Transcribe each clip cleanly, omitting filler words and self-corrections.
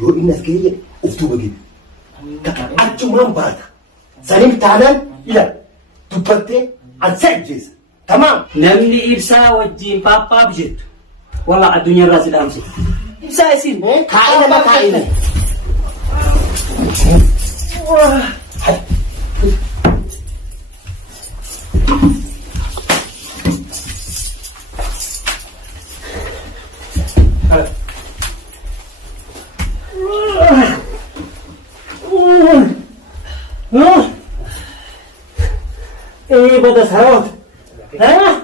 يو الناس جاية أفتوبة جدا أجمعهم بعد سليم تعالى إلى تبتة عن سجز تمام نمني إبسا وجين بابا بجد والله الدنيا راسي الأمس إبسا يسين كائنة ما كائنة إيه بدأ سرود ها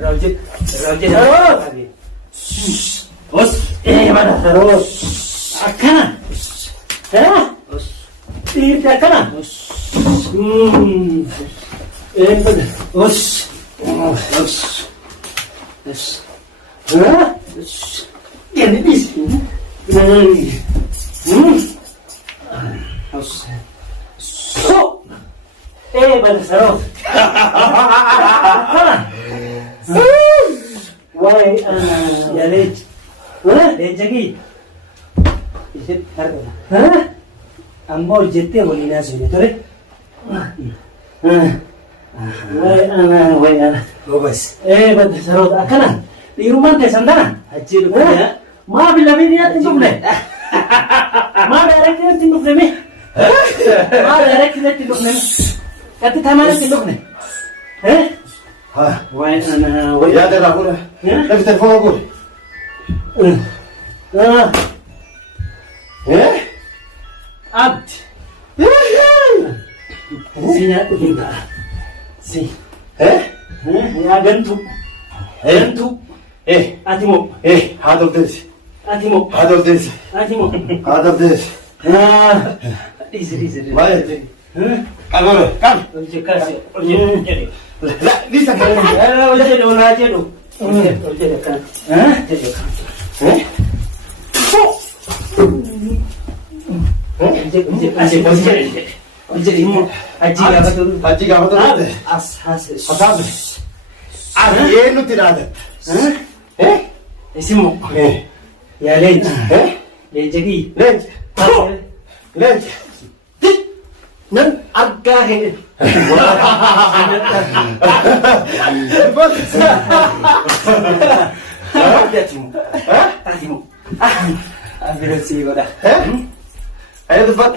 رجل سرود بص إيه بدأ سرود أكنا ها إيه أكنا إيه بدأ بص ها يعني بيس سو إيه بدأ سرود واي أنا يا ليت ليت جاكي يصير ها أمور جتة ولي ناس هنا ترى واي أنا بس إيه بدأ سرود أكنا ليرومان تسندنا أجيل كذا ما بالله تنقله ما بعرف تنقله مي ما بعرف تنقله كنت تمارس تنقله ها وين أنا يا ده أقول لا في تلفون أقول عبد سينا تبغى سي يا جنتو إيه أتيمو إيه هذا بديس أتيمو هذا بديس أتيمو هذا بديس إيزي ما يدري كم كم جكاسي لا لسه كم أنا وجدت ولا جدو وجدت كان Haji apa tu? Asal. Ini tidak ada. Isimu. Ya lej. Lej lagi. Lej. Lej. Nan agak he. Atimu. Ambil si boda. Ayo tempat.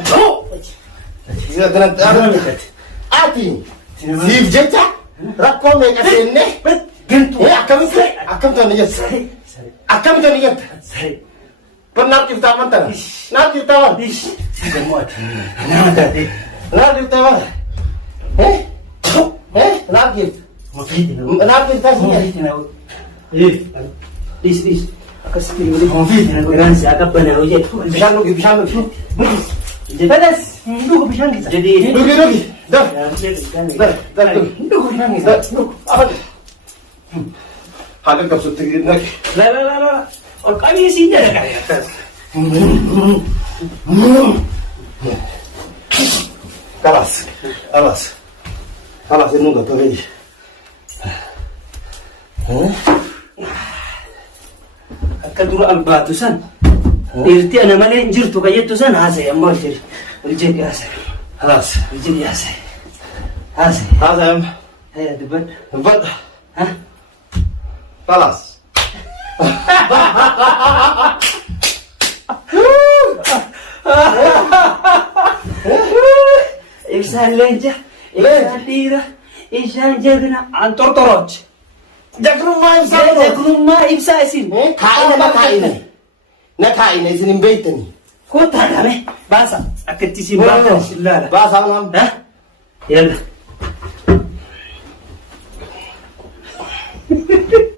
Sudah kena ati. Sif jecha. Rakko mereka sini. Gentu. Akam tu ni yes. Akam tu ni yes. Pernah kita mantan. Nak kita wan. Semua. Nah tadi. Nak kita wan. Nak kita. Nak kita sini. Dis. Aku sekali boleh konflik dengan orang si agak benar aja. Bisa lu. Pedas. Dulu bisa kita. Jadi Rugi. Dah. Dah. dulu bisa kita. Apa? Ada kapsul tinggi nak. La. और कभी सीधे लगा Kalas ini nggak tahu lagi. Kaduru albatusan irti ana male injirtu kayatusan hase amma shir uljedi hase Kalas. uljedi hase Azam. haya dubat Tempat. ha Kalas. insan lenja insan tira insan jagna antortorot Jagrumma jagrumma ibsa isin kain apa kain? Na kain isin beitani. ko ta dame basa akati sin basa sillala Bahasa apa? ha yalla